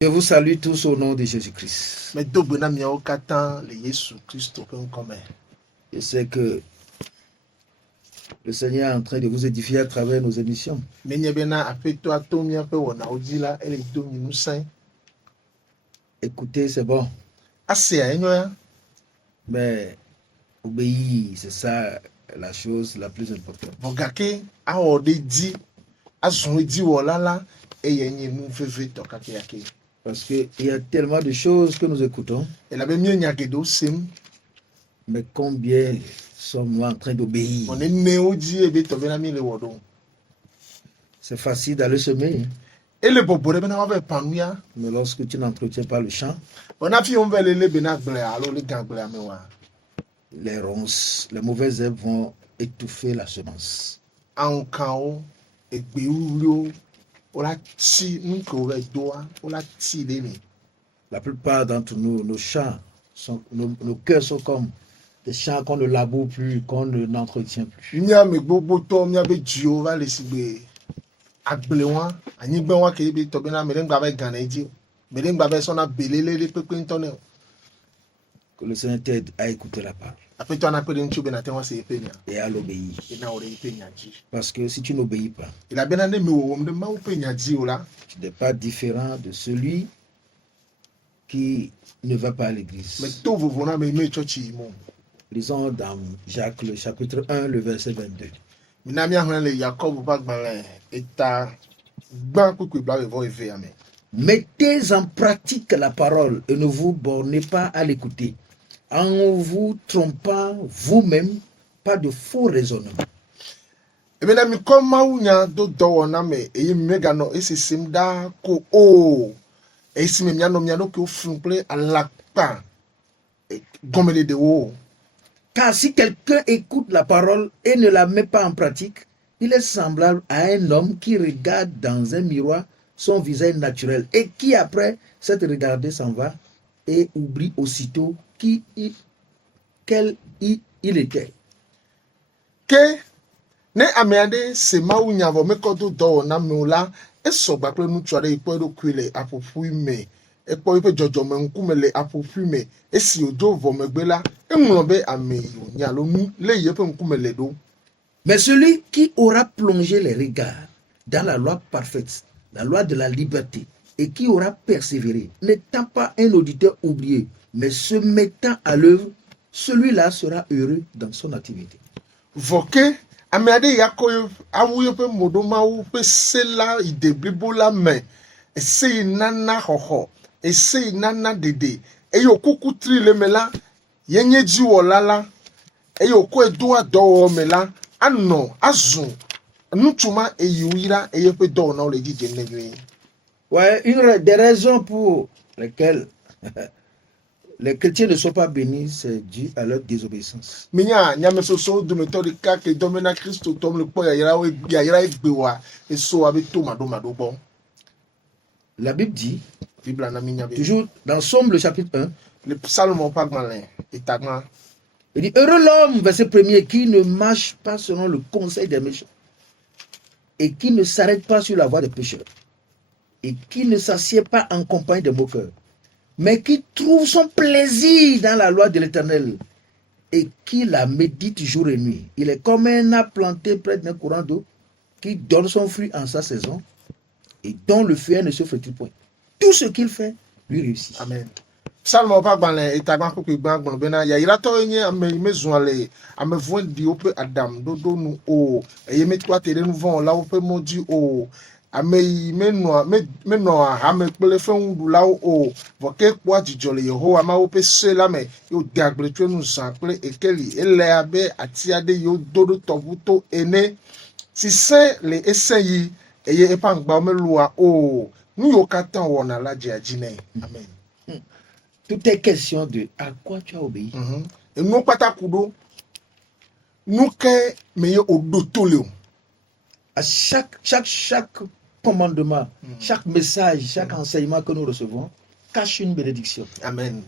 Je vous salue tous au nom de Jésus-Christ. Je sais que le Seigneur est en train de vous édifier à travers nos émissions. Écoutez, c'est bon. Mais obéir, c'est ça la chose la plus importante. Parce qu'il y a tellement de choses que nous écoutons. Mais combien sommes-nous en train d'obéir? C'est facile d'aller semer. Mais lorsque tu n'entretiens pas le champ, les ronces, les mauvaises herbes vont étouffer la semence. La plupart d'entre nous, nos champs, nos cœurs sont comme des champs qu'on ne laboure plus, qu'on n'entretient plus. Que le Seigneur t'aide à écouter la parole et à l'obéir. Parce que si tu n'obéis pas, tu n'es pas différent de celui qui ne va pas à l'église. Lisons dans Jacques, le chapitre 1, le verset 22. Mettez en pratique la parole et ne vous bornez pas à l'écouter, en vous trompant vous-même, pas de faux raisonnements. Car si quelqu'un écoute la parole et ne la met pas en pratique, il est semblable à un homme qui regarde dans un miroir son visage naturel et qui, après s'être regardé, s'en va et oublie aussitôt quel il était. Ne ameade se mawu nyavo mekodo do na mula esogba pe nutu ade ipo do kwile apofu ime epo ipe jojo me nkume le apofu ime esi ojo vo megbela enwulo be ameyo nyalo nu le yepe nkume le do. Mais celui qui aura plongé les regards dans la loi parfaite, la loi de la liberté, et qui aura persévéré, n'étant pas un auditeur oublié, mais se mettant à l'œuvre, celui-là sera heureux dans son activité. Voke ameade yako awuyo pe modoma wu pe sela ideblibo la me ese nana hoho ese nana dede eyo kuku tri le mela yenye jiwo lala eyo ko edo ado mela ano azun nutuma eyiwira eye pe do na ole jije nenwe. Ouais, une des raisons pour lesquelles les chrétiens ne sont pas bénis, c'est dû à leur désobéissance. Minya nyame soso du méthode kake domena Christo tom le po ya yira egbewa eso abi to mado bon. La Bible dit, toujours dans Somme le chapitre 1, le psalme pas malin et tagma. Il dit, heureux l'homme, verset 1er, qui ne marche pas selon le conseil des méchants et qui ne s'arrête pas sur la voie des pécheurs et qui ne s'assied pas en compagnie des moqueurs, mais qui trouve son plaisir dans la loi de l'Éternel et qui la médite jour et nuit. Il est comme un arbre planté près d'un courant d'eau qui donne son fruit en sa saison et dont le feuillet ne se flétrit point. Tout ce qu'il fait lui réussit. Amen. Salmo pa gbanle itagba ko gban bena ya irato enye ame zuale ame voin di ope Adam dodo nu o eye metwa tere nu von la ope modi o ame meno ha me pele fen du la o voke kwa jijole Yehowa ma ope sela me yo dagble twe nu san pele ekeli ele abe ati ade yo dodo tobuto ene si se le eseyi eye epangba me lua o nu yo katan wona la jiajine. Amen. Tout est question de à quoi tu as obéi. Et nous pas kudo nous que meilleur au dotolio. À chaque commandement, chaque message, chaque enseignement que nous recevons cache une bénédiction. Amen.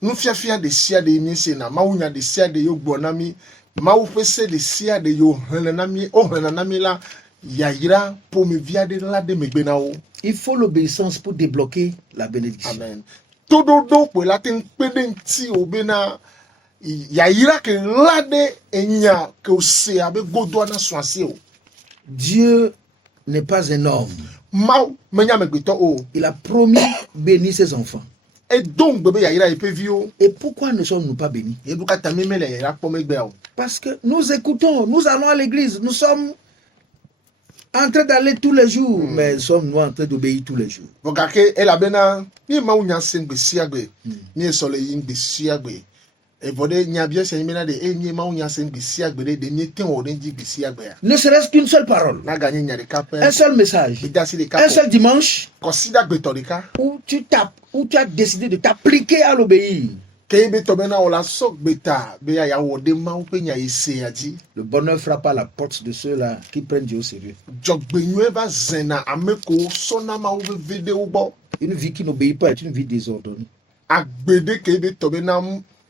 Nous fia de sia de nisi na maunya de sia de yo bonami mau fese de sia de yo hananami o hananami la Yayira pour me viader là de me benao. Il faut l'obéissance pour débloquer la bénédiction. Amen. Todo pour la ten pedenti obena yayira que là de enya que o se abe godo na soase o. Dieu n'est pas un homme. Mau menya me gbeto o. Il a promis bénir ses enfants. Et donc bébé yayira epe vio. Et pourquoi ne sommes-nous pas bénis? E buka tameme le yayira pour me gbe o. Parce que nous écoutons, nous allons à l'église, nous sommes en train d'aller tous les jours, mais sommes-nous en train d'obéir tous les jours? Vogake ela bena ni mau nya sen gbe siagbe. Ni so le yin gbe siagbe. E vode nya bia se mena de ni mau nya sen gbe siagbe de ni ten o de gbe siagbe ya. Ne serait-ce qu'une seule parole, Na gagner nya de cap. un seul message, Idasi de un cap. seul dimanche Consider gbe to de ka. où tu as décidé de t'appliquer à l'obéir. Kebe to bena o la sok beta be ya wo de mau pe nya ise aji. Le bonheur frappe à la porte de ceux-là qui prennent Dieu au sérieux. Jogbenyu va zena ameko sona ma wo video bo. Une vie qui n'obéit pas est une vie désordonnée. Agbede kebe to bena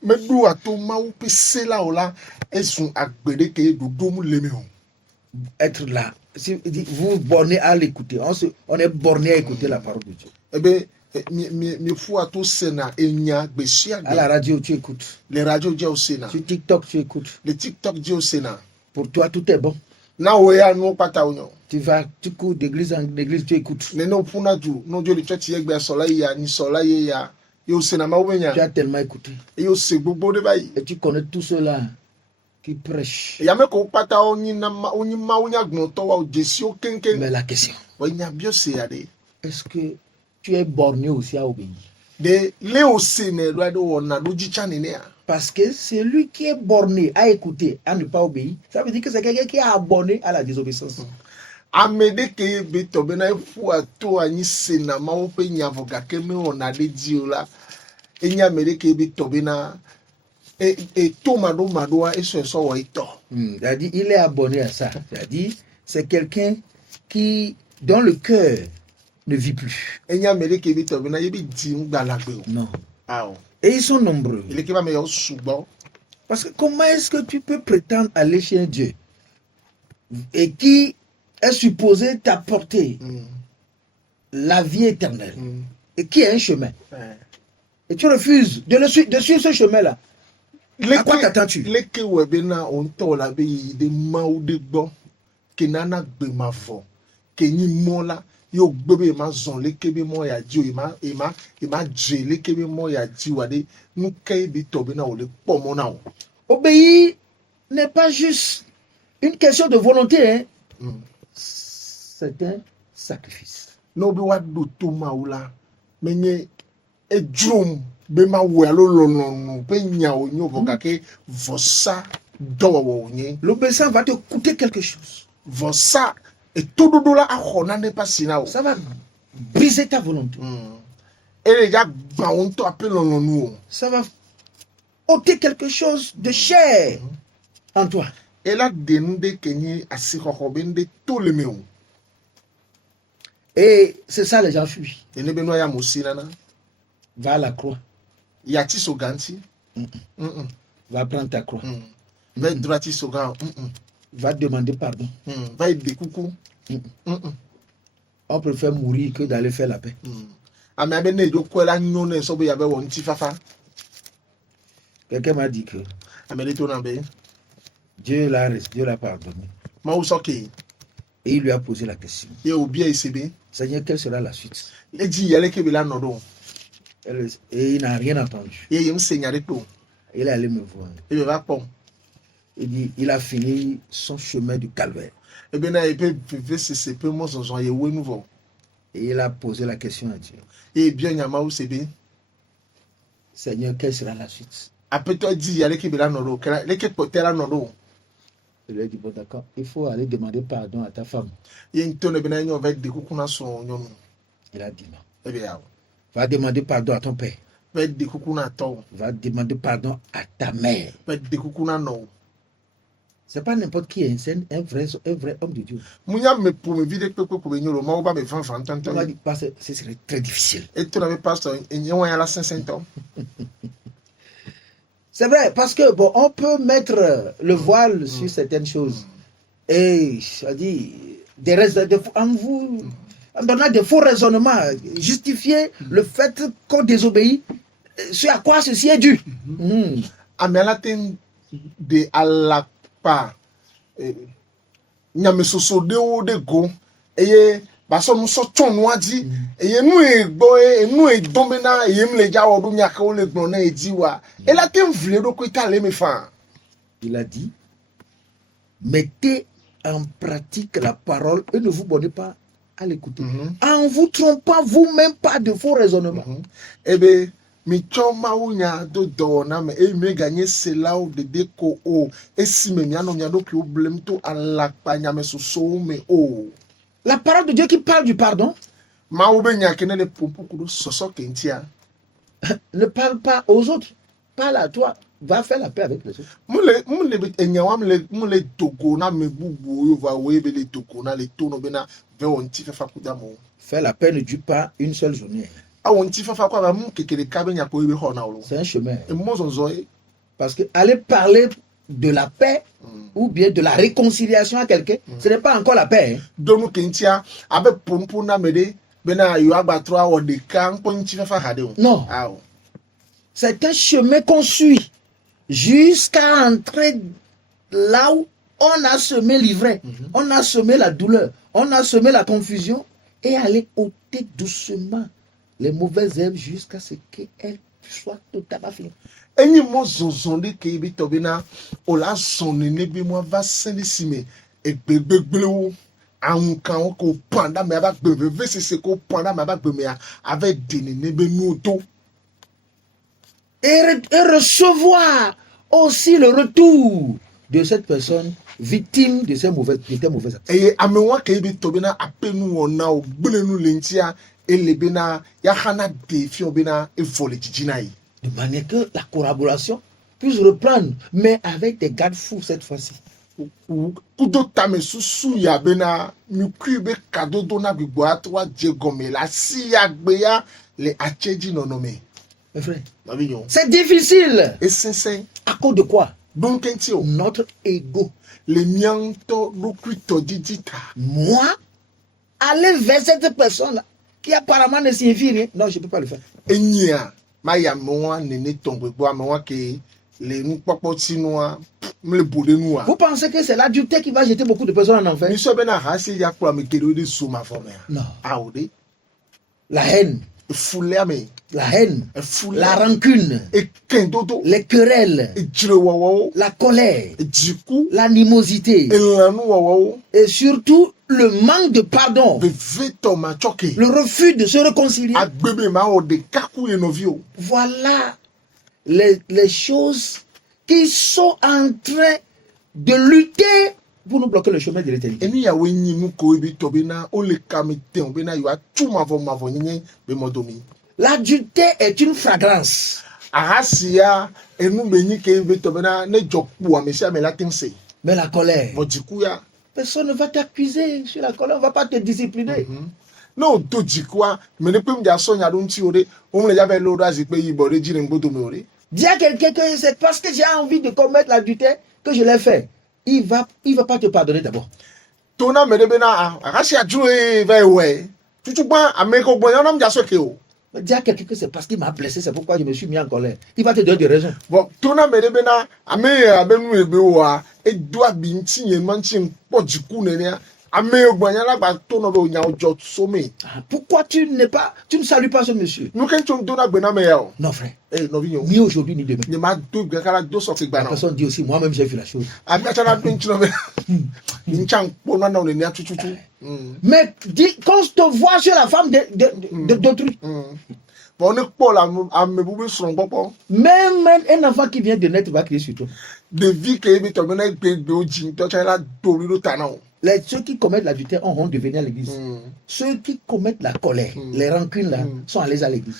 medu ato ma wo pe sela o la esun agbede ke dodo mu leme o. Être là, si vous vous bornez à l'écouter, on est borné à écouter la parole de Dieu. Ebe mi fu ato sena enya gbesi À la agbe. radio, tu écoutes. Les radios dia o sena. Sur TikTok, tu écoutes. Les TikTok dia o sena. Pour toi, tout est bon. Na o ya no pata o nyo. Tu cours d'église en église, tu écoutes. Ne no puna du no jo le church ye gbe sola ya ni sola ye ya. Yo sena ma wo Tu nya. as tellement écouté. Yo se gbogbo de bayi. Et tu connais tous ceux-là qui prêchent. Ya me ko pata onyi na ma onyi ma onya gbon to wa o jesi o kenken. Mais la question, O nya bio se ya de. est-ce que tu es borné aussi à obéir? De le o se ne do ado wona do jicha ne ne ya. Parce que celui qui est borné à écouter, à ne pas obéir, ça veut dire que c'est quelqu'un qui est abonné à la désobéissance. Amede ke be to be na fu ato anyi se na ma wo pe nya voga ke me wona de di o la. Enya mede ke be to be na et to mado a eso wa ito. C'est-à-dire, il est abonné à ça. C'est-à-dire, c'est quelqu'un dont le cœur ne vit plus. Enya mede ke be to be na ye bi di ngba la gbe o. Non. Ah o. Et ils sont nombreux. Ile ke ba me yo sugbon. Parce que comment est-ce que tu peux prétendre aller chez un Dieu et qui est supposé t'apporter la vie éternelle et qui est un chemin? Et tu refuses de suivre ce chemin-là. À quoi t'attends-tu? Leke webena on to la be yi de ma o de gbo. Ke nana gbe ma fo. Ke ni mo la yo gbebe ma zon leke be mo ya ji o ima je leke be mo ya ji wa de nu ke bi to be na o le po mo na o. Obéir n'est pas juste une question de volonté, hein? C'est un sacrifice. No be wa do to ma o la. Menye e drum be ma wo ya lo no pe nya o nyo voka ke vosa do wo nye. L'obéissance va te coûter quelque chose. Vosa et tout dodo la a ne pas sina o. Ça va briser ta volonté. Et les gars, on te appelle nous. Ça va ôter quelque chose de cher en toi. Et là, de Kenya, à Sirobende, tout le monde. Et c'est ça, les gens fuient. Et ne benoya mosinana. Va à la croix. Yati soganti. Va prendre ta croix. Va droiti sogan. Va demander pardon. Va être des coucous. On préfère mourir que d'aller faire la paix. Quelqu'un m'a dit que Dieu l'a pardonné. Et il lui a posé la question. Seigneur, quelle sera la suite? Et il n'a rien entendu. Il est allé me voir. Il dit, il a fini son chemin du calvaire. Et il a posé la question à Dieu. Seigneur, quelle sera la suite? Il lui a dit, bon d'accord, il faut aller demander pardon à ta femme. Il a dit non. Va demander pardon à ton père. Va demander pardon à ta mère. C'est pas n'importe qui, c'est un vrai homme de Dieu. On m'a dit, ce serait très difficile. C'est vrai, parce que bon, on peut mettre le voile sur certaines choses. Et je dis, en donnant des faux raisonnements, justifier le fait qu'on désobéit, ce à quoi ceci est dû. Amelatin de alakpa nyamesoso de go eye baso muso tonwa di eye nu egbo enu edomena eye mle jawo do nyaka o le gbon na ejiwa elatin vle do ko itale me fa. Il a dit, mettez en pratique la parole et ne vous bornez pas à l'écouter. En vous trompant vous-même pas de faux raisonnements. Ebe mi choma unya do do na me e me gagner cela o de deko o esi me nya no nya do ki o blem to alakpa nya me so me o. La parole de Dieu qui parle du pardon Ma o be nya kene le popo kudo soso kentia. Ne parle pas aux autres, parle à toi. Va faire la paix avec les autres. Mule enyawa mule togo na me bubu yo va we be le togo na le tono be na ve onti fa kuda mo. Faire la paix ne dure pas une seule journée. C'est un chemin. Parce que aller parler de la paix ou bien de la réconciliation à quelqu'un, ce n'est pas encore la paix. Non. C'est un chemin qu'on suit jusqu'à entrer là où on a semé l'ivraie, on a semé la douleur, on a semé la confusion et aller ôter doucement les mauvaises herbes jusqu'à ce qu'elles soient totalement finies. Eni mo zonzonde ke ibi tobina ola sonene bi mo va senisime egbegbegbleu ankan ko panda me ba gbebe vese ko panda me ba gbeme avec denene be nuto et recevoir aussi le retour de cette personne victime de ces mauvaises actes. Et amewa ke ibi tobina apenu ona o gblenu lentia elebena ya hana defi obina e vole jijinai. De manière que la collaboration puisse reprendre, mais avec des garde-fous cette fois-ci. Kudo tame susu ya bena mikube kado dona bigbo atwa jegome la si ya gbeya le acheji nonome. Mes frères, c'est difficile. Et c'est à cause de quoi? Donc notre ego. Le mianto lukrito digita. Moi, aller vers cette personne-là qui apparemment ne signifie rien. Non, je ne peux pas le faire. Enya. Maya moa nene tombe boa moa ke le nupapotinoa me boule noa. Vous pensez que c'est l'adultère qui va jeter beaucoup de personnes en enfer? Monsieur bena hasi ya kwa me kero de suma forme. Non. Aoude. La haine. Foulame. La haine. La rancune. Et kendodo. Les querelles. La colère. L'animosité. Et surtout le manque de pardon. Le refus de se réconcilier. Voilà les choses qui sont en train de lutter pour nous bloquer le chemin de l'éternité. L'adultère est une fragrance. Mais la colère, personne ne va t'accuser sur la colère, on ne va pas te discipliner. Non, tout dit quoi? Mais ne peut me dire son yadon tioré, on me l'avait l'audace pays boré, dire un beau domoré. Dis à quelqu'un que c'est parce que j'ai envie de commettre l'adultère que je l'ai fait. Il va pas te pardonner d'abord. Tona me debena, arashi a joué, ouais. Tu vois, Amérique au bon, on a dit que dis à quelqu'un que c'est parce qu'il m'a blessé, c'est pourquoi je me suis mis en colère. Il va te donner des raisons. Bon, Tona me debena, Amé, Abenu et Beoa, et doit binti et manchin, pas du coup, nénia. Pourquoi tu ne salues pas ce monsieur? Non, frère. Ni aujourd'hui ni demain. La personne dit aussi, moi-même j'ai vu la chose. Mais quand je te vois sur la femme d'autrui, même un enfant qui vient de naître va crier sur toi. Ceux qui commettent l'adultère ont honte de venir à l'église. Ceux qui commettent la colère, les rancunes là, sont allés à l'église.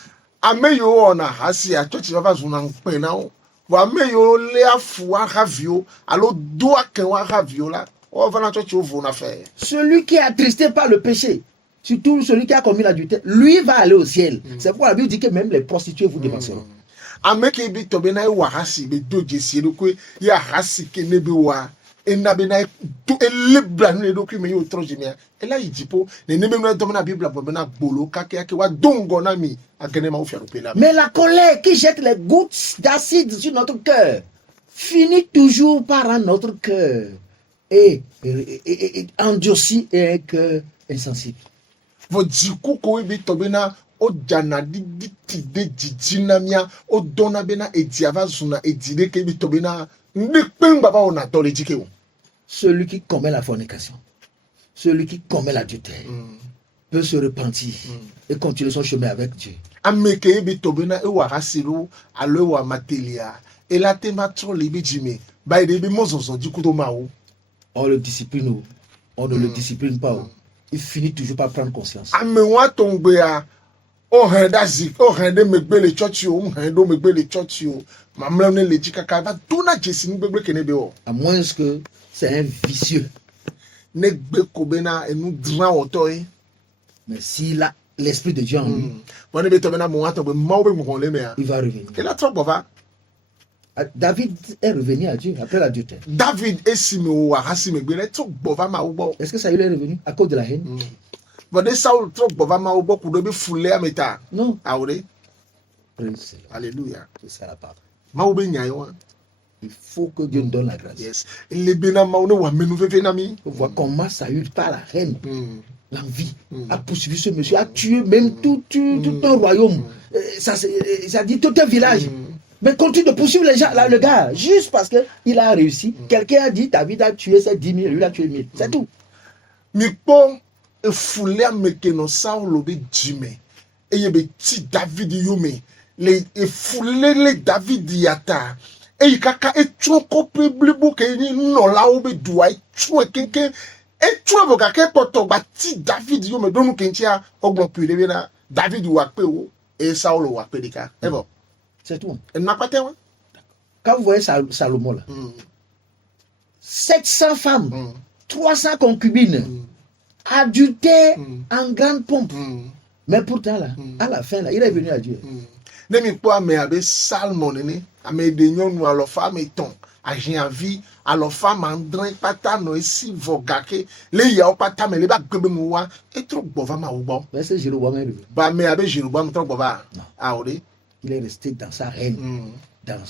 Celui qui est attristé par le péché, surtout celui qui a commis l'adultère, lui va aller au ciel. C'est pourquoi la Bible dit que même les prostituées vous dévanceront. et n'a bena tout et libre nous les documents au trojimia et là il dit pour les ne même dans la Bible pour bena bolo kake wa dongo na mi agene ma ofia là. Mais la colère qui jette les gouttes d'acide sur notre cœur finit toujours par rendre notre cœur et endurci et un cœur insensible. Vo diku ko bi to bena o jana di de jijinamia o dona bena e diava zuna e dire ke bi to bena ne pen baba on a le dike o. Celui qui commet la fornication, celui qui commet l'adultère, peut se repentir et continuer son chemin avec Dieu. Ameke bi to bena e wa hasiru alo wa matelia et la tematro libi jime ba de bi mozozo diku to ma o. On le discipline, on ne le discipline pas. Il finit toujours par prendre conscience. Amewa tongbea o henda zik o hende megbe le church o hendo megbe le church o mamla ne le jikaka ba tuna jesi ngbe kenebe o. À moins que c'est un vicieux. Negbe kobena enu dran otoy. Mais s'il a l'esprit de Dieu en lui, Wani be to bena mo wato be mawo be mo le me. il va revenir. Et la trop bova. David est revenu à Dieu après l'adultère. David esime o wa hasime gbe le trop bova ma ubo. Est-ce que ça lui est revenu à cause de la haine? Bode Saul trop bova ma ubo ku do be fule ameta. Non. Awre. Alléluia. C'est ça la parole. Ma ube nyayo. Il faut que Dieu nous donne la grâce. Yes. Le bena ma ne wa menu fe nami. On voit comment Saül, par la haine, l'envie, a poursuivi ce monsieur, a tué même tout un royaume. Ça dit tout un village. Mais continue de poursuivre les gens, là, le gars, juste parce qu'il a réussi. Quelqu'un a dit, David a tué ses 10 000, lui il a tué 1000. C'est tout. Mi po e fule ameke no Saul be jime. E yebe ti David yume. Le e fule le David yata. E yikaka e tron kope blibu ke ni no la obe duwa e tron kenken. E tron boka ke poto ba ti David yume donu kentia ogbon pi le na David wakpe o e Saul wakpe dika. Evo. C'est tout. E na kwate wa. Quand vous voyez Salomon là, 700 femmes, 300 concubines, adultère en grande pompe. Mais pourtant là, à la fin là, il est venu à Dieu. Ne mi po ame abe Salmon ne ame de nyonu alo femme ton agien vie alo femme andrin pata no esi vogake le ya o pata me le ba gbebe mu wa e tro gbova ma wo bo Mais c'est Jéroboam est revenu. ba me abe Jéroboam tro gbova aore Il est resté dans sa haine, dans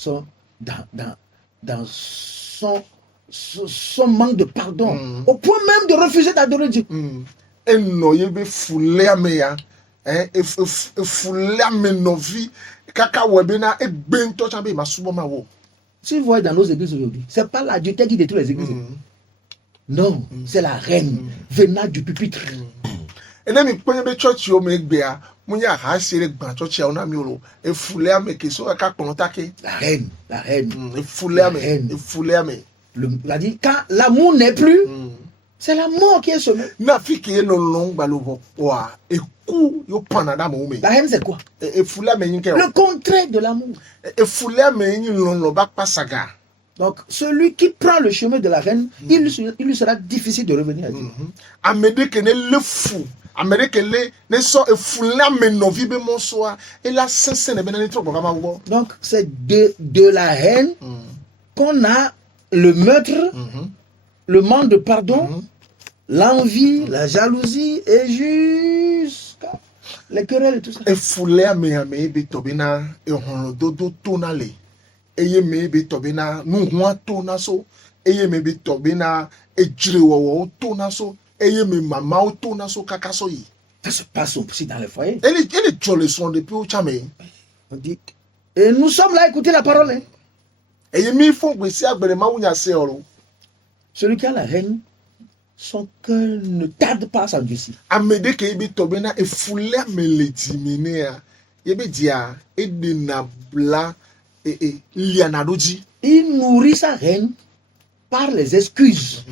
son manque de pardon, au point même de refuser d'adorer Dieu. E no ye be fule ame ya e fule ame no vi kaka webe na e gbe nto chambe ma subo ma wo. Si vous voyez dans nos églises aujourd'hui, c'est pas l'adultère qui détruit les églises. Non, c'est la haine venant du pupitre. Et là, mi prenez be church yo me gbea munya ha sere gban church ya ona mi olo e fule ame ke so ka konta ke La haine, la haine. e fule ame e fule ame Il a dit, quand l'amour n'est plus, c'est la mort qui est semée. na fiki e lolong balovo wa e ku yo panada mo me La haine, c'est quoi? e fule ame yin ke Le contraire de l'amour. e fule ame yin lolo ba pasaga. Donc, celui qui prend le chemin de la haine, il lui sera difficile de revenir à Dieu. Amede ke ne le fou amede ke le ne so e fule ame no vi be mo so a e la sense ne be na ni tro baba ma wo. Donc, c'est de la haine qu'on a le meurtre, le manque de pardon, l'envie, la jalousie et jusqu'à les querelles et tout ça. E fule ame be tobina e hon dodo tonale eye me be tobina nu hwa tona so eye me be tobina e jirewo tona so eye me mama o tona so kaka so yi. Ça se passe aussi dans les foyers. Elle jole son depuis o chame On dit, et nous sommes là à écouter la parole. Hein. eye mi fon gbe si agbere ma wunya se oro. Celui qui a la haine, son cœur ne tarde pas à s'endurcir. Amede ke be tobina e fule ame le dimine a ye be dia e de na bla liana doji. Il nourrit sa haine par les excuses.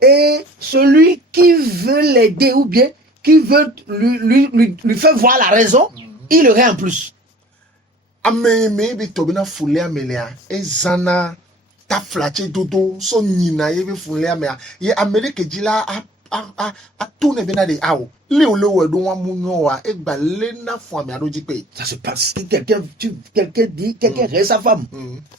Et celui qui veut l'aider ou bien qui veut lui faire voir la raison, il le rend en plus. Ame me be tobina fule ame le a e zana ta flache dodo so nyina ye be fule ame a ye Amerike jila a tourne bena de awo le o le we do wa munyo wa e gba le na fun ame adoji pe. Ça se passe. Quelqu'un dit, quelqu'un reste sa femme.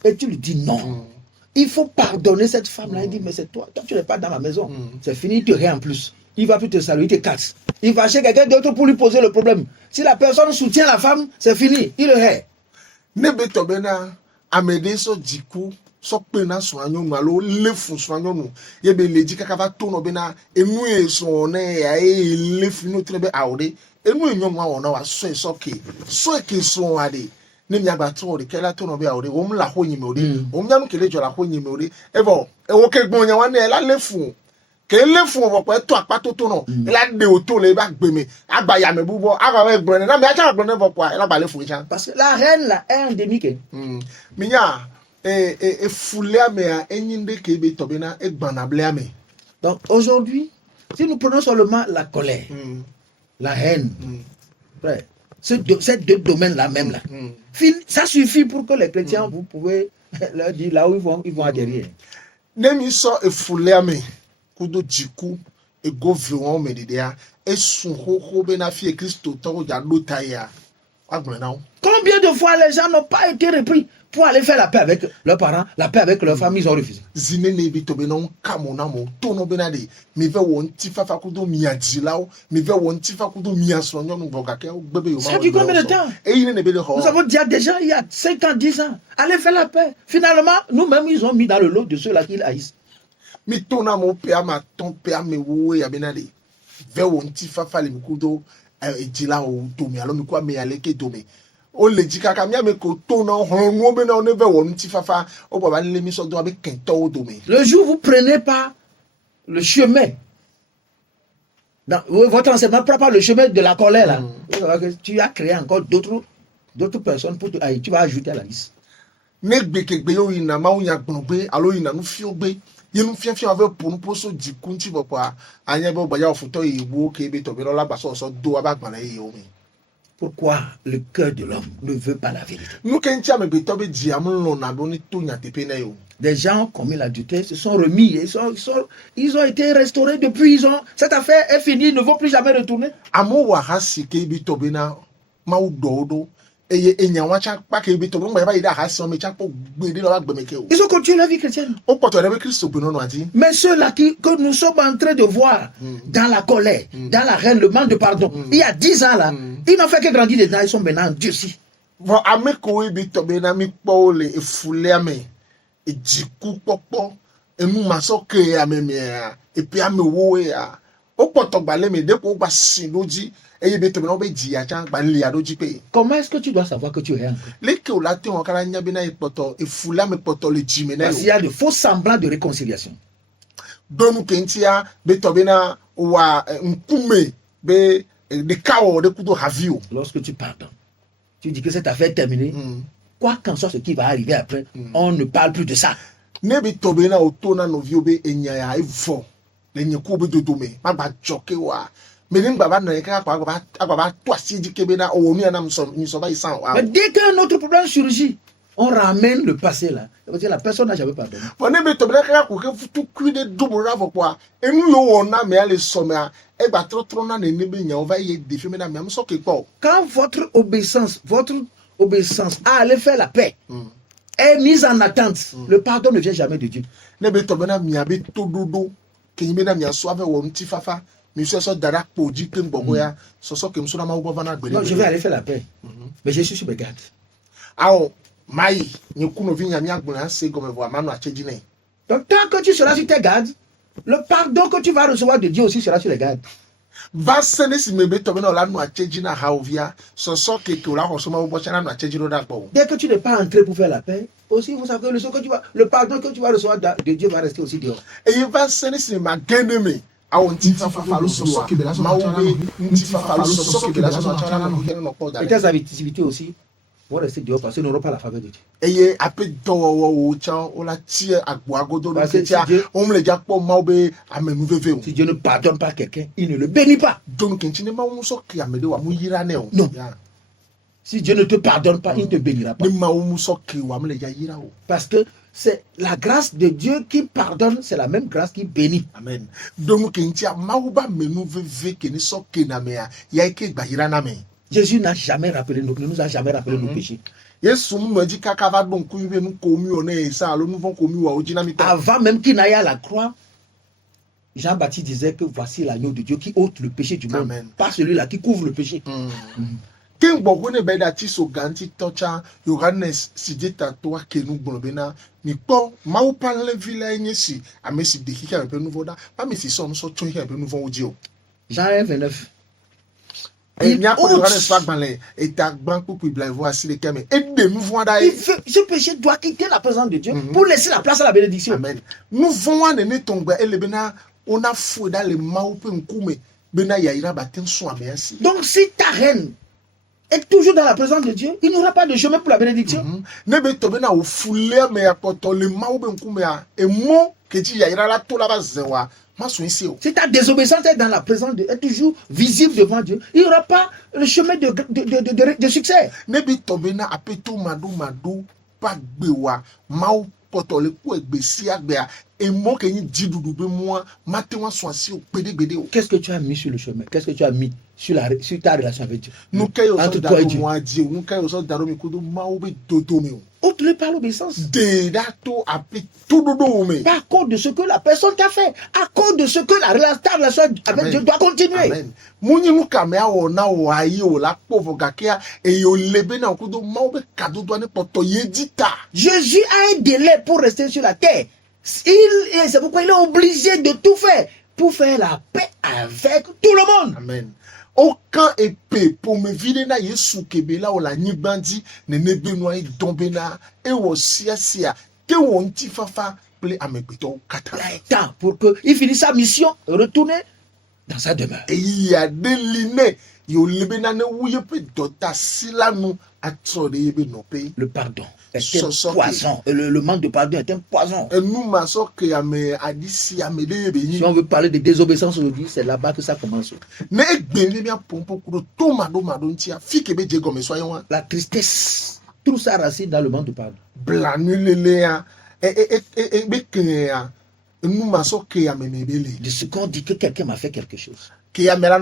Et tu lui dis non. Il faut pardonner cette femme-là. Il dit, mais c'est toi. Toi, tu n'es pas dans ma maison. C'est fini, il te rien en plus. Il va plus te saluer, il te casse. Il va chercher quelqu'un d'autre pour lui poser le problème. Si la personne soutient la femme, c'est fini. Il le hait. Nebe tobena amede so jiku so pena so anyonu alo lefu so anyonu ye be leji kaka va to no bena enu e so na ya e lefu no trebe awde enu enyonu wa wona wa so ke so ade ne mi agba to de kela to no be awde wo mla ho nyime ode wo mya no kele jola ho nyime ode evo e wo ke gbon nya wa na la lefu ke lefu wo po to apa to no la de o to le ba gbe mi agba ya me bubo agba me gbon na mi acha gbon na bo po la ba lefu chan parce que la reine là est endémique. Minya fulé me a enyinde ke be tobena e gbanable ame. Donc aujourd'hui, si nous prenons seulement la colère, la haine, frère, ces deux domaines-là même là, ça suffit pour que les chrétiens, vous pouvez leur dire là où ils vont adhérer. Nemi so e fulé ame kudo jiku e govion me didea e sunho be na fi Christo to ja lotaya. Combien de fois les gens n'ont pas été repris pour aller faire la paix avec leurs parents, la paix avec leur famille, ils ont refusé. Ça dit combien de temps? Nous avons dit à des gens il y a 5 ans, 10 ans, allez faire la paix. Finalement, nous-mêmes, ils ont mis dans le lot de ceux-là qui haïssent. O le jika ka mi ame ko to na honwo be na one be wonu ti fafa o baba le mi so do abi kento o do me. Le jour où vous prenez pas le chemin votre enseignement prend pas le chemin de la colère là, tu as créé encore d'autres personnes pour tu vas ajouter à la liste. Ne gbe ke gbe yo ina ma unya gbonbe alo ina nu fi ogbe yenu fiafia ave ponu poso jikunti bopo anya be ogbaya ofuto iwo ke be to be lo lagbaso so do abagban le yi omi. Pourquoi le cœur de l'homme ne veut pas la vérité? Des gens ont commis l'adultère, se sont remis, ils ont été restaurés depuis, cette affaire est finie, ils ne vont plus jamais retourner. Ils ont continué la vie chrétienne. Mais ceux-là que nous sommes en train de voir dans la colère, dans la haine, le manque de pardon, il y a 10 ans là, ils n'ont fait que grandir dedans, ils sont maintenant endurcis. Comment est-ce que tu dois savoir que tu es encore? Parce qu'il y a de faux semblants de réconciliation. Lorsque tu pardonnes, tu dis que cette affaire est terminée, quoi qu'en soit ce qui va arriver après, on ne parle plus de ça. Mais dès qu'un autre problème surgit, on ramène le passé là. Parce que la personne n'a jamais pardonné. Quand votre obéissance à aller faire la paix est mise en attente, le pardon ne vient jamais de Dieu. Non, je vais aller faire la paix. Mais je suis sur mes gardes. Donc tant que tu seras sur tes gardes, le pardon que tu vas recevoir de Dieu aussi sera sur les gardes. Dès que tu n'es pas entré pour faire la paix, aussi vous savez le pardon que tu vas recevoir de Dieu va rester aussi dehors. Et tes activités aussi vont rester dehors parce qu'ils n'auront pas la faveur de Dieu. Si Dieu ne pardonne pas quelqu'un, il ne le bénit pas. Non. Si Dieu ne te pardonne pas, il ne te bénira pas. Parce que c'est la grâce de Dieu qui pardonne, c'est la même grâce qui bénit. Amen. Jésus n'a jamais rappelé, ne nous a jamais rappelé nos péchés. Yesu me dit kaka va donc kuive nous commis on est ça nous vont commis wa ojinami to. Avant même qu'il n'aille à la croix, Jean-Baptiste disait que voici l'agneau de Dieu qui ôte le péché du monde. Amen. Pas celui-là qui couvre le péché. King bogone beda ti so ganti tocha Yohanes sideta to akenu gbonbena ni po ma o panle villa nyesi amesi de kika pe nouveau da pa me si so no so tun kika pe nouveau oji o. Jean 1, 29. Et nya ko Yohanes fa gbanle et ta gban pou bla vo asile keme et de nouveau da Ce péché doit quitter la présence de Dieu pour laisser la place à la bénédiction. Amen. Nous vont ne tongba ele bena on a fou dans le mau pe nkume bena ya ira baten so ameasi. Donc si ta reine est toujours dans la présence de Dieu, il n'y aura pas de chemin pour la bénédiction. Nebe tobena o foule me apoto le mau be nkume a e mo ke ti ya ira la to la ba zewa ma so isi o. Si ta désobéissance est dans la présence de Dieu, est toujours visible devant Dieu, il n'y aura pas le chemin de succès. Nebe tobena apeto madu pa gbewa mau poto le ku egbesi agbe a e mo ke yin didudu be mo mate wa so asi o gbede o. Qu'est-ce que tu as mis sur le chemin? Qu'est-ce que tu as mis sur ta relation avec Dieu? Nous kayo so Entre toi et Dieu. mo aji nous kayo so daro mi kudu mau be dodo mi o. Autre par l'obéissance. De dato ape tout dodo me. Pas à cause de ce que la personne t'a fait, à cause de ce que ta relation avec Dieu doit continuer. Amen. Muni nuka me awo na o ayi o la povo gakia e yo lebe na kudu mau be kado do ne poto yedita. Jésus a un délai pour rester sur la terre. C'est pourquoi il est obligé de tout faire pour faire la paix avec tout le monde. Amen. Aucun épée pour me vider na Yesu kebela o la nyibandi ne nebenoa dombena e wo sia ke wonti fafa ple amegbeto kata. Il a un temps pour qu'il finisse sa mission, retourner dans sa demeure. Et il y a des lignes yo lebena ne wuye pe dota silanu atsode yebe no pe. Le pardon est un poison. Le manque de pardon est un poison. Et nous ma so ke ame adisi ame de yebe Si on veut parler de désobéissance aujourd'hui, c'est là-bas que ça commence. ne gbeni bien pompo kudo to mado ntia fi kebe je gome so yan. La tristesse trouve sa racine dans le manque de pardon. Blanulelea e bekenya nous ma so ke ame mebele. De ce qu'on dit que quelqu'un m'a fait quelque chose. Quelqu'un m'a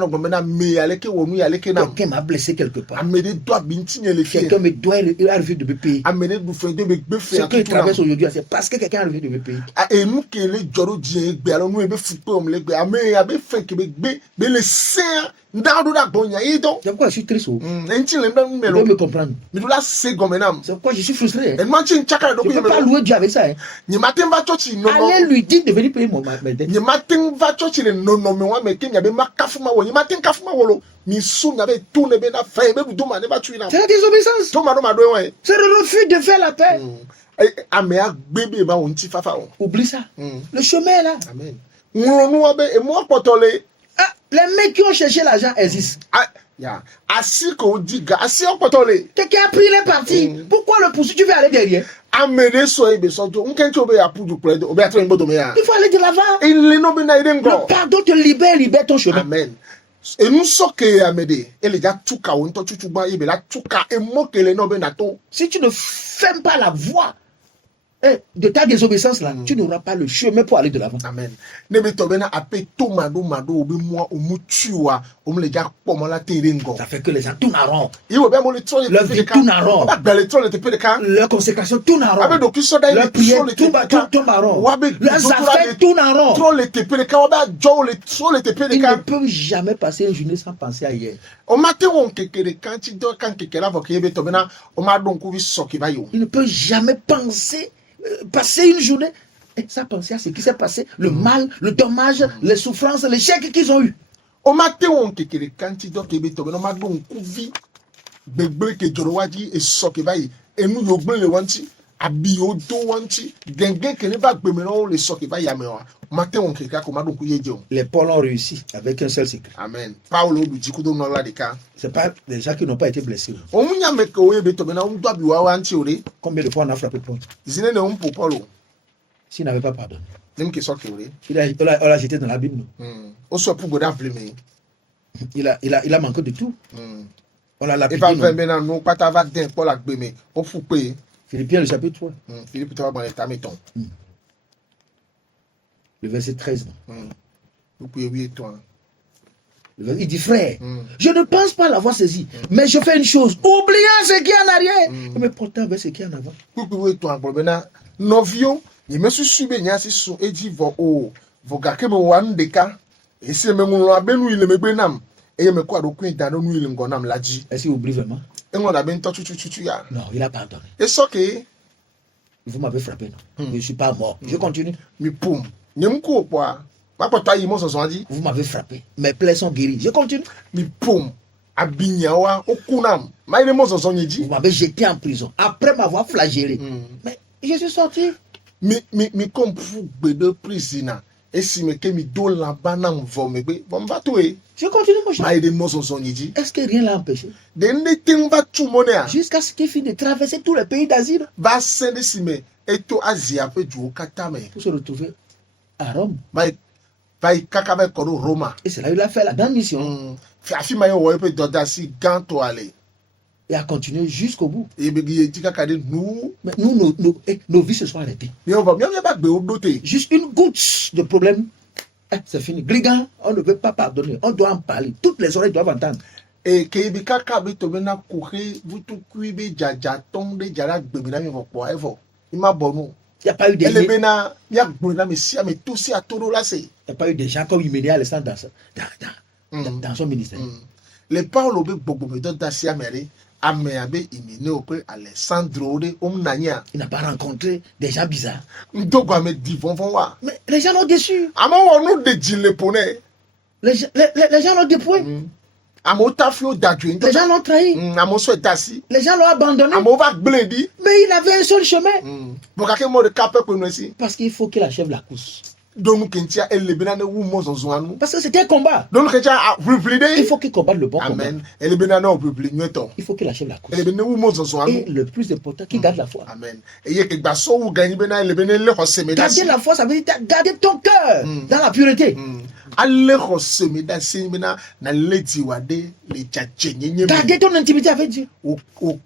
blessé quelque part. Quelqu'un Quelqu'un me doit, il a refusé de me payer. Ce qu'il traverse aujourd'hui, c'est parce que quelqu'un a refusé de me payer. Et nous qui les joro die gbe alors nous be fupe on le gbe ame abe fe ke be le saint ndado da bonya idon. C'est pourquoi je suis triste. Enti le mbe Je dois me comprendre. mi dula se gomenam. C'est pourquoi je suis frustré. Et moi chin chaka do Je ne peux pas louer Dieu avec ça. ni matin va chochi no no. Allez lui dire de venir payer ma dette. Ni matin va chochi le no no me wa me kenya be makafuma wo ni matin kafuma wo lo mi su na be tourne be na fa be do ma ne ba tuina. C'est la désobéissance. To ma do we. C'est le refus de faire la paix. Amea bébé ba onti fafa o. Oublie ça. Le chemin est là. Amen. Nous abe et moi potole. Les mecs qui ont cherché l'argent existent. Ya, asi ko diga, asi o potole. Quelqu'un a pris les parties. Pourquoi le poursuivre? Tu veux aller derrière. Amene so ebe so to. Unken to be apu du predo. Obe atre ngbo do me ya. Il faut aller de l'avant. Il no be na ide ngo. Le pardon te libère ton chemin. Amen. Et nous so ke amede. Ele ja tuka o nto chuchu ba ebe la tuka e mo kele no be na to. Si tu ne fermes pas la voie de ta désobéissance là, tu n'auras pas le chemin pour aller de l'avant. Amen. Nebe to be na ape to mado obi mo o mutuwa o le ja pomo la tere ngo. Ça fait que les gens tournent en rond. Iwo be mo le tro le vie tourne en rond. Ba le tro le te pe de kan. Leur consécration tourne en rond. Abe do ki so dai leur prière tourne en rond. Leurs affaires tournent en rond. Tro le te pe de kan oba jo le tro le te pe de Ils kan. ne peuvent jamais passer une journée sans penser à hier. O matin won kekere kan ti do kan kekere avo ke be to be na o ma don ku vi so ki ba yo. Ils ne peuvent jamais passer une journée sans penser à ce qui s'est passé, le mal, le dommage, les souffrances, les chèques qu'ils ont eu. O matin won kekere kan ti do ke be to be na ma don ku vi gbegbe ke joro waji e so ke ba yi enu yo gbe le wanti abi o do wanti genge ke ne ba gbe me no le so ke ba ya me wa. Matin won kekere ko ma don ku ye je o. Les Paul ont réussi avec un seul secret. Amen. Paulo du jikudo no la de ka. C'est pas les gens qui n'ont pas été blessés. O munya me ko ye be to be na ndo abi wa wanti ore. Combien de fois on a frappé Paul? Zine ne on pour Paulo. S'il n'avait pas pardonné. Même que so ke ore. On l'a jeté dans l'abîme. O so pour goda bleme. Il a manqué de tout. On l'a lapidé. Et pas vraiment maintenant nous pas ta va den Paul a bleme. O fu pe. Philippiens le chapitre 3. Philippe toi ba ta meton. Le verset 13. Vous pouvez oui toi. Il dit, frère, je ne pense pas l'avoir saisi, mais je fais une chose, oubliant ce qui est en arrière, mais portant vers ce qui est en avant. Kuku to agbo bena novio ye mesusu be nya sisu eji vo o vo gake me wan deka esi me nlo abenu ile megbe nam eye me ko adoku ida no ile ngonam laji. Est-ce qu'il oublie vraiment? Engo da be nto chuchu ya. Non, il a pardonné. It's okay. Vous m'avez frappé, non? Je ne suis pas mort. Je continue. Mi pum. Nyem ko poa. Ma pota yi mo so so di. Vous m'avez frappé. Mes plaies sont guéries. Je continue. Mi pum. Abinyawa okunam. Ma ile mo so so nyeji. Vous m'avez jeté en prison après m'avoir flagellé. Mais je suis sorti. Mi kom fu gbedo prisina. Esi me ke mi do la bana mvo megbe. Bon va to e. Je continue, mon cher. Ma ile mo so so nyeji. Est-ce que rien l'a empêché? De anything va tu monea. Jusqu'à ce qu'il finisse de traverser tous les pays d'Asie Va sende si me eto Asia pe ju katame. pour se retrouver à Rome. Vai kakabe kodo Roma. Et c'est là où il a fait la grande mission. Fi afi ma yo wo pe doda si ganto ale. Et a continué jusqu'au bout. E be gi ti kakade nu. Mais nous, nos vies se sont arrêtées. Mi o ba gbe o dote. Juste une goutte de problème. C'est fini. Brigand, on ne veut pas pardonner. On doit en parler. Toutes les oreilles doivent entendre. E ke bi kakabe to be na kuhe vutu kui be jaja tonde jara gbe mi na mi vo po evo. Ima bonu. Il n'y a pas eu des Ele be na ya gbe na mi si ame to si atoro la se. Il n'y a pas eu des gens comme Hyménée Alexandre dans son ministère. Le Paulo be gbogbo me do da si amere. Ame abe imine ope Alessandro de omnanya. Il n'a pas rencontré des gens bizarres. Ndogo ame di vonvon wa. Mais les gens l'ont déçu. Ama wonu de jile pone. Les gens l'ont dépouillé. Amo tafio dadwe. Les gens l'ont trahi. Amo so dasi. Les gens l'ont abandonné. Amo va bledi. Mais il avait un seul chemin. Bokake mo de kape ko no si. Parce qu'il faut qu'il achève la course. Donu kentia elebena ne wu mo zonzo anu. Parce que c'était un combat. Donu kentia replide. Il faut qu'il combatte le bon combat. Amen. Elebena no replide nyeto. Il faut qu'il achève la course. Elebena wu mo zonzo anu. Et le plus important, qu'il garde la foi. Amen. Eye ke gba so wu gani bena elebena le hoseme dasi. Garder la foi, ça veut dire garder ton cœur dans la pureté. Ale hoseme dasi bena na ledi wade le jaje nyenye. Garder ton intimité avec Dieu. O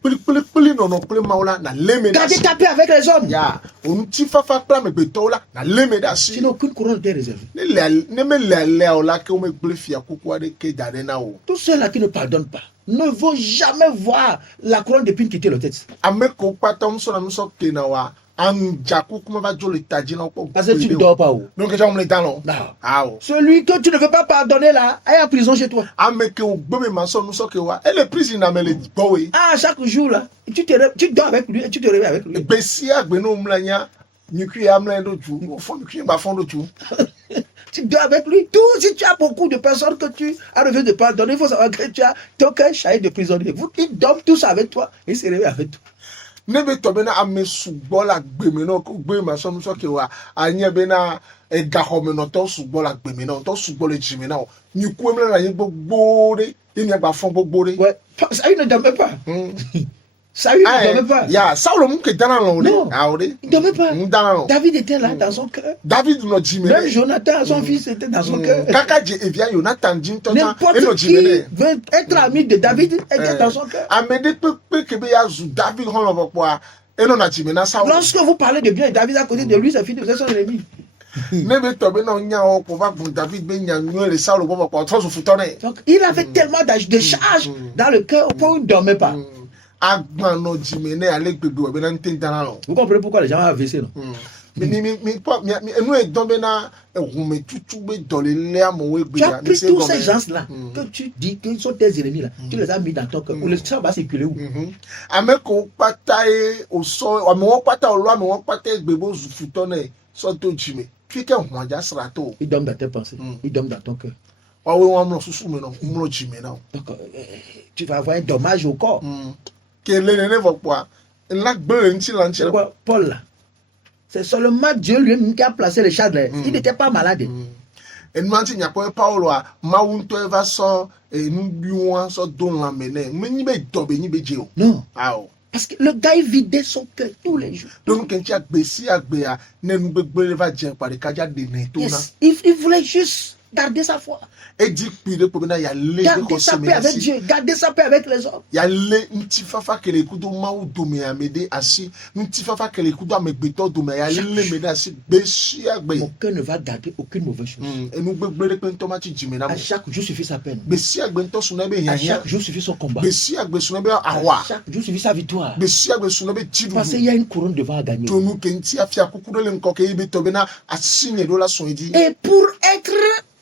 pili no no pili maula na leme Garder dasi. ta paix avec les hommes. Ya, on ti fafa kla me gbeto la na leme dasi. Sinon, aucune couronne t'est réservée. Ne me lele o la ke o me gble fia kuku ade ke dade na o. Tous ceux-là qui ne pardonnent pas ne vont jamais voir la couronne d'épines quitter leur tête. Ame ko pata on so na so ke na wa anja kuku ma va jole taji na ko. Parce que tu ne dors pas. Oh. Donc j'en me dans. Non. Ah oh. Celui que tu ne veux pas pardonner là, est en prison chez toi. Ame ke o gbe me ma so no so ke wa. Elle est prison na me le bowe. Ah, chaque jour là, tu dors avec lui et tu te réveilles avec lui. Besi agbe no mlanya. Nukui amla do tu. O fond nukui ba fond do tu. Tu dors avec lui. Tout, si tu as beaucoup de personnes que tu as refusé de pardonner, il faut savoir que tu as ton cœur chaillé de prisonnier. Ils dorment tous avec toi et ils se réveillent avec toi. Nebe to bena ame sugbo la gbe me no ko gbe ma so no so ke wa anye bena e ga ho me no to sugbo la gbe me no to sugbo le ji me na ni ku emla na yin gbogbo re yin gba fon gbogbo re. Ouais, ça il ne dormait pas. Ça il ne dormait pas. Ya Saulo mu ke dana lo re. Non. Ah re. Il ne dormait pas. Dana lo. David était là dans son cœur. David no ji me. Même Jonathan, son fils, était dans son cœur. Kaka je evia Jonathan jin to ta N'importe qui veut être ami de David était dans son cœur. Amede pe ke be ya zu David hon lo po a eno na ji me na Saulo. Lorsque vous parlez de bien, David à côté de lui, c'est fini, c'est son ennemi. Nebe to bena nya o ko va bu David be nya nyo le Saulo po po to so futone. Donc, il avait tellement de charge dans le cœur au point où il ne dormait pas. Agban no jimene ale gbegbe we bena ntin dana lo. Vous comprenez pourquoi les gens ont AVC, non? Mi enu e don bena ehun tutu be dole le amowe gbe Tu as ya pris tous ces gens-là que tu dis qu'ils sont tes ennemis là. Tu les as mis dans ton cœur. Ou le sang va circuler où? Ame ko pata e o so ame won pata o lo ame won pata e gbebo zu futone so to jime. Tu ke hon aja srato. Ils dorment dans tes pensées. Ils dorment dans ton cœur. Wa we won mo susu me no mo jime na. Donc, tu vas avoir un dommage au corps. Ke le ne vo poa. La gbe nti la nti. C'est quoi, Paul là? C'est seulement Dieu lui-même qui a placé le chad là. Il n'était pas malade. En manti nya ko Paulo a ma wunto eva so nu biwa so don la mene. Meni be dobe ni be je o. Non. Ah o. Parce que le gars il vidait son cœur tous les jours. Donc quand tu as baissé à Béa, ne nous be va dire par les kaja de netona. Yes. Il voulait juste Garder sa foi. Et dit pire pour bena ya le Garder sa paix avec Dieu. Garder sa paix avec les hommes. Ya le nti fafa que les kudo ma ou do me amede asi nti fafa que les kudo me gbeto do me ya le me asi beshi agbe. Mon cœur ne va garder aucune mauvaise chose. Et nous gbegbe pe nto ma chi jime na. À chaque jour suffit sa peine. Beshi agbe nto suna be À yan chaque jour suffit son combat. Beshi agbe suna be À awa. chaque jour suffit sa victoire. Beshi agbe suna be tidu. Parce qu'il y a une couronne devant à gagner. To nous kenti afia kukuro le nko ke ibe to bena asigne do la son dit. Et pour être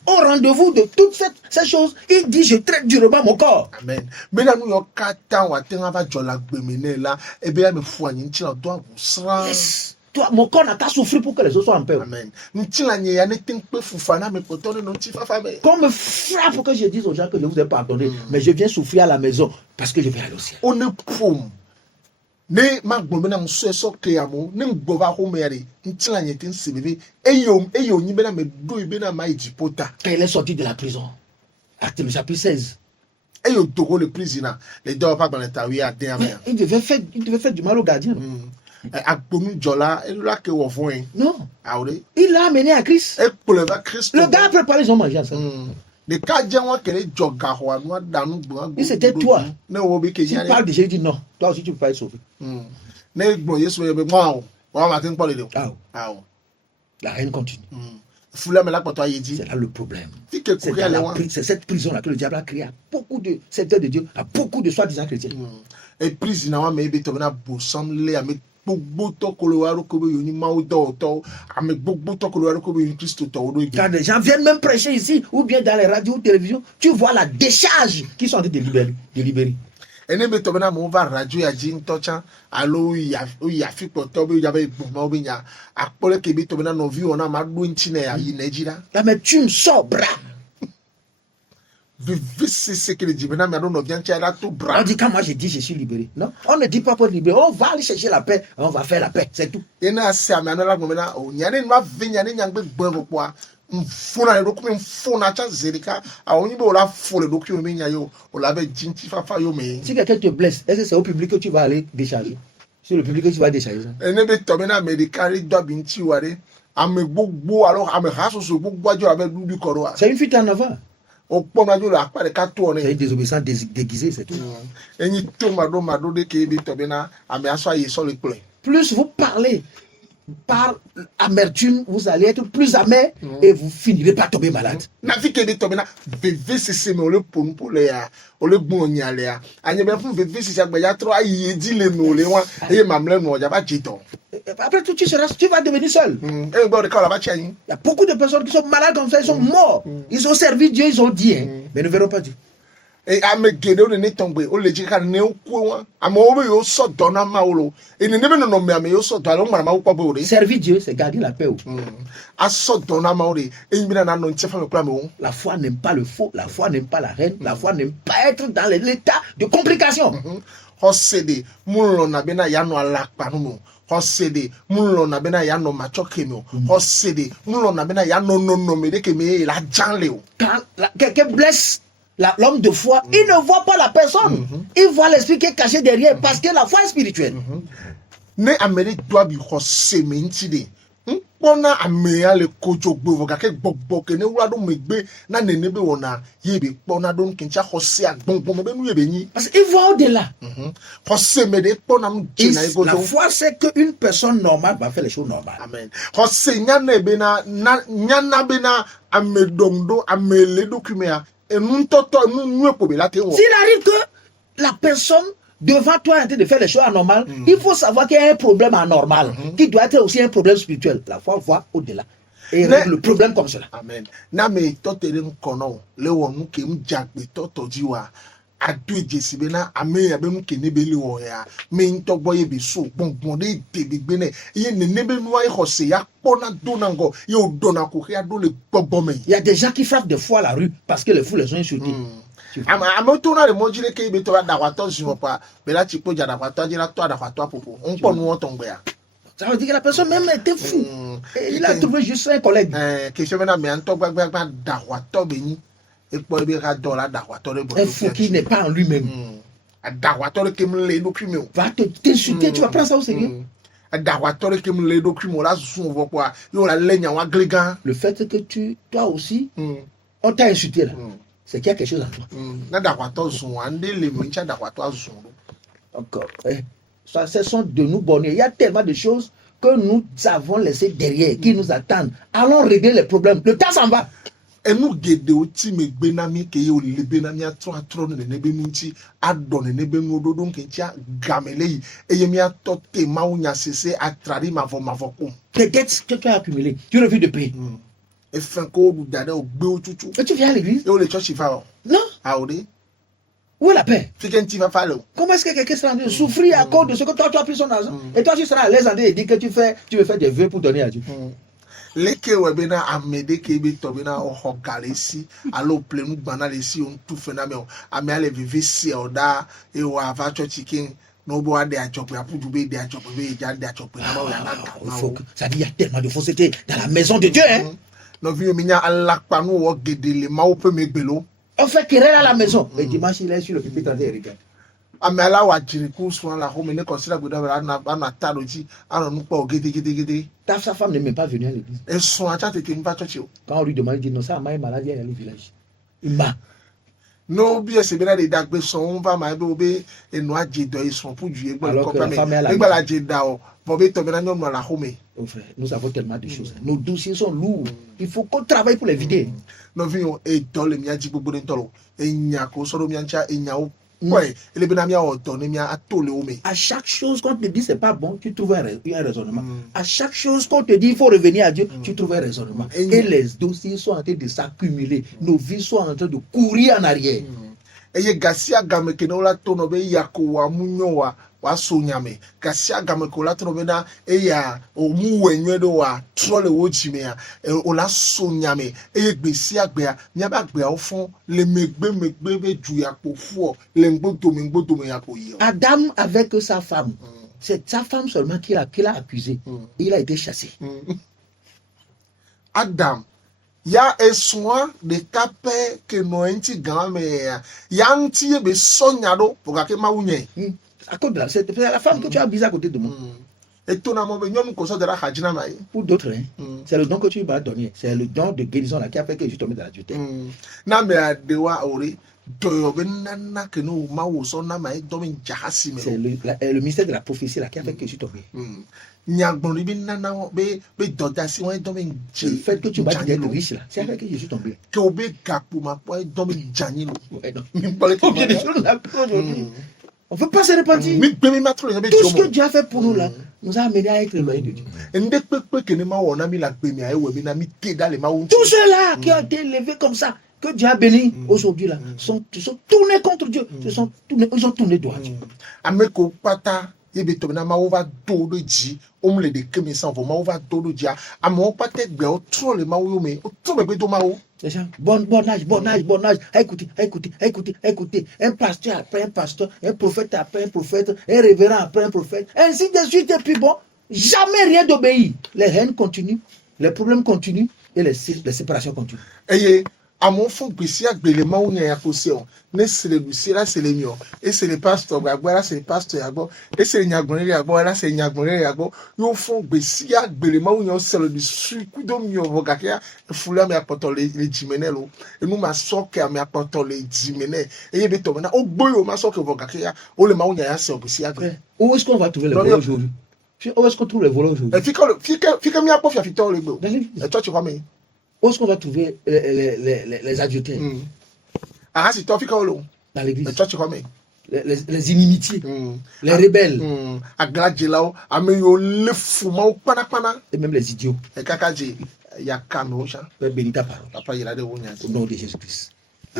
au rendez-vous de toutes ces choses, il dit je traite durement mon corps. Amen. Mais là nous yo kata wa tenga va jola gbemene la e be ya me fuanyi nti la do abusra. Yes. Toi, mon corps n'a qu'à souffrir pour que les autres soient en paix. Amen. Nti la nye ya ne ting pe fufana me potone no ti fafa me. Qu'on me frappe pour que je dise aux gens que je vous ai pardonné, mais je viens souffrir à la maison parce que je vais aller au ciel. On est pom. Ne ma gbombe na mso eso kreamo ne ngboba ho mere nti la nye tin sibebe eyo nyi be na me do ibe na ma ijipota. Quand il est sorti de la prison, Acte le chapitre 16, Eyo togo le prisoner les deux pas dans l'état oui a den amen. il devait faire du mal au gardien. Agbomi jola ela ke wo fun en. Non, Awre. il l'a amené à Christ. E poleva Christ. Le gars a préparé, ils ont mangé ensemble. De ka je won kele joga ho anu danu gbo. Et c'était toi. Ne wo be ke S'il yan. parle de Jésus, il dit non, toi aussi tu peux pas être sauvé. Ne gbo Yesu ye be mo wa ma tin pole de. Ah, Awo. la haine continue. Fula me la poto ayedi. C'est là le problème. Fi ke C'est kuri ale dans wan. c'est cette prison-là que le diable a créé à beaucoup de secteurs de Dieu, à beaucoup de soi-disant chrétiens. E prisoner wa me be to na bosom le ame gbogbo to kolowaro ko be yoni ma to ame gbogbo to kolowaro ko be yoni Christ to do ibi. Quand les gens viennent même prêcher ici, ou bien dans les radios ou télévisions, tu vois la décharge qu'ils sont en train de libérer. Ene be to na mo va radio ya ji ntocha alo ya fi poto be ya be gbogbo be nya akpole ke be to na no vi ona ma do nti na ya yi Nigeria. Là, mais tu me sors, bras. Vivisi ce que le divin mais non vient tirer tout On bras. dit quand moi je dis je suis libéré. Non, on ne dit pas pour être libéré. On va aller chercher la paix. On va faire la paix. C'est tout. Ena se amana la gomena o nyane ma vinya ne nyangbe gbo po a mfuna le document mfuna cha zerika a oni be o la fo le document me nya yo o la be jinti fafa yo me. Si quelqu'un te blesse, est-ce que c'est au public que tu vas aller décharger? C'est le public que tu vas décharger. Ene be to me na medicari do binti ware ame gbogbo alors ame haso so gbogbo ajo abe du koro a. C'est une fuite en avant. O po na jo la pa de ka to C'est ne. une désobéissance déguisée, c'est tout. Eni to mado de ke be to be na ame aso aye so le plein. Plus vous parlez par amertume, vous allez être plus amer et vous finirez par tomber malade. Na fi ke be to be na vivisi me o le pon po le ya o le gbon nya le ya anye be fun vivisi agba ya tro aye di le me o le wan e mamle no ja ba jiton. Après tout, tu vas devenir seul. E gbo de ka la ba chayin. Il y a beaucoup de personnes qui sont malades comme ça, ils sont morts. Ils ont servi Dieu, ils ont dit, hein, mais ne verront pas Dieu. E ame gede o ne tombe o le ji ka ne o ku wan amo o be yo so do na ma o lo e ne be no me ame yo so do alo mara ma ko bo re. Servir Dieu, c'est garder la paix. A so do na ma o re e bi na no nche fa me kura me o. La foi n'aime pas le faux, la foi n'aime pas la haine, la foi n'aime pas être dans l'état de complication. Hosede mullo na be na ya no ala pa no. Hosede mullo na be na ya no ma choke me o. Hosede mullo na be na ya no me de ke me la janle o. Quand quelqu'un blesse l'homme de foi, il ne voit pas la personne. Il voit l'esprit qui est caché derrière parce que la foi est spirituelle. Ne amere doit bi hose me nti de. Pona ameya le kojo gbo ga ke gbogbo ke ne wura do megbe na nene be wona ye be pona do nkincha hose agbongbon me be nu ye be yin. Parce qu'il voit au-delà. Hose me de pona mu jina ego La do. foi, c'est qu'une personne normale va faire les choses normales. Amen. Hose nyana be na nyana be na amedongdo amele document e nun toto nun nwe ko be la te wo. S'il arrive que la personne devant toi est en train de faire les choses anormales, il faut savoir qu'il y a un problème anormal, qui doit être aussi un problème spirituel. La foi voit au-delà. Et règle le problème comme cela. Amen. Na me totere nkono le wonu ke mjagbe toto jiwa adu ejesi be na ame ya be nu ke nebe le wo ya me ntogbo ye be so gbongbon de tebegbe ne ye ne nebe nu ai hose ya pona donango ye o donako ya do le gbogbo me. Il y a des gens qui frappent des fois à la rue parce que les fous les ont insultés. Ama to na le mojile ke be to da kwato zimo pa be la chipo ja da kwato jira to da kwato popo onpo nu won tongbe ya. Ça veut dire que la personne même était fou. Et il a trouvé juste un collègue. Question na me anto gbagba da kwato be ni epo be ka do la da kwato le bo. Un fou qui n'est pas en lui-même. Da kwato le ke mle do krimi o. Va t'insulter, tu vas prendre ça au sérieux. Da kwato le ke mle do krimi o la sun vo kwa yo la lenya wa gligan. Le fait que toi aussi, On t'a insulté là. C'est qu'il y a quelque chose en toi. Encore. Ce sont de nous borner. Il y a tellement de choses que nous avons laissées derrière, qui nous attendent. Allons régler les problèmes. Le temps s'en va. Et nous guidons aussi mes benami qui ont les benami à trop de nebenuti à donner nebenu dodon qui tient gamele et y a toté maounia cessé à traduire ma voco. Les dettes que tu as accumulées, tu refuses de payer. Et Franco ou Dada ou Béotoutou. Et tu viens à l'église? Et les church il va. Non. Ah oui. Où est la paix? Comment est-ce que quelqu'un sera en train de souffrir à cause de ce que toi tu as pris son argent? Et toi tu seras à l'aise en train de dire que tu veux faire des vœux pour donner à Dieu. Leke webena amede kebe tobena o galesi alo plenu banalesi on tout phénomène ame ale vive si oda e wa va chicken no bo ade achope apujube de achope be ja de achope na ma ya na ça dit il y a tellement de fausseté dans la maison de Dieu hein. No vi ominya alakpa no wo gedele ma o pe megbelo. On fait querelle à la maison. Et dimanche il est sur le pupitre en train de regarder. Amela wa jiriku soin la home ne considère que na taroji alors nous pas gede. Sa femme n'est même pas venue à l'église. Et son attente était pas touché. Quand on lui demande, il dit non, ça m'a malade, il y a le village. Il m'a. Non, bien c'est bien les dagbe son va ma bébé et noa jedo ils sont pour Dieu. Alors que la femme est à la maison. La jedao. Bobé tomber dans la home. Oh frère, nous avons tellement de choses. Nos dossiers sont lourds. Il faut qu'on travaille pour les vider. Nous vivons et dans le mien jibo tolo. Et nyako soro miancha et nyao. Ouais, les benamia ont donné mia à tout le homme. À chaque chose qu'on te dit c'est pas bon, tu trouves un raisonnement. À chaque chose qu'on te dit il faut revenir à Dieu, tu trouves un raisonnement. Et les dossiers sont en train de s'accumuler. Nos vies sont en train de courir en arrière. Et Gassia Gamekenola Tonobe Yakowa Munyoa wa Sonyame. Gassia Gamekola Tonobena Eya Omu Wenyedoa Trolle Wojimea Ola Sonyame et Bessia Bea Nyaba Bea au fond les Megbe Juyapo Fou les Mboto Yako. Adam avec sa femme. C'est sa femme seulement qui l'a accusé. Il a été chassé. Adam. Ya eswa de kape ke no enti game ya nti be sonyado pour que ma unye. À cause de la, c'est la femme que tu as mise à côté de moi. Et tout na mo be nyom ko so de la hajina mai. Pour d'autres hein. C'est le don que tu m'as donné, c'est le don de guérison là qui a fait que je suis tombé dans la dureté. Na me adewa ori do be nana ke no ma wo so na mai do me jahasi me. C'est le mystère de la prophétie là qui a fait que je suis tombé. Nyagbon bi nana be doda si won do me je. Le fait que tu m'as dit d'être riche là, c'est fait que je suis tombé. Que obe gapo ma po do me jani lo. On ne veut pas se repentir. Tout ce que Dieu a fait pour nous là, nous a amené à être loin de Dieu. Tous ceux-là qui ont été élevés comme ça, que Dieu a béni aujourd'hui là, sont tournés contre Dieu. Ils ont tourné droit à Dieu. Bon âge. Écoutez. Un pasteur après un pasteur, un prophète après un prophète, un révérend après un prophète, ainsi de suite. Et puis bon, jamais rien d'obéir. Les haines continuent, les problèmes continuent et les séparations continuent. À mon fond, puis le maounia ya koseo, ne c'est le lucira, c'est le mio, et c'est le pasteur, c'est le pasteur, et c'est le nyagone, là c'est le nyagone, yo fond, bessia, le maounia, c'est le sucre de mio, vocatia, foula me apportant les jimenelo, et nous ma soque à me apportant les jimenez, et il est tombé, oh boy, ma soque vocatia, oh le maounia, c'est bessia. Où est-ce qu'on va trouver le voleur aujourd'hui? Où est-ce qu'on trouve le voleur aujourd'hui? Fika mi apporte la fito le go. Et toi tu vois mais. Où est-ce qu'on va trouver les adultères? Ah, c'est toi qui as dans l'église. Les inimitiés, les rebelles. Et même les idiots. Bénis ta parole. Au nom de Jésus-Christ.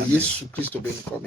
Jésus-Christ béni comme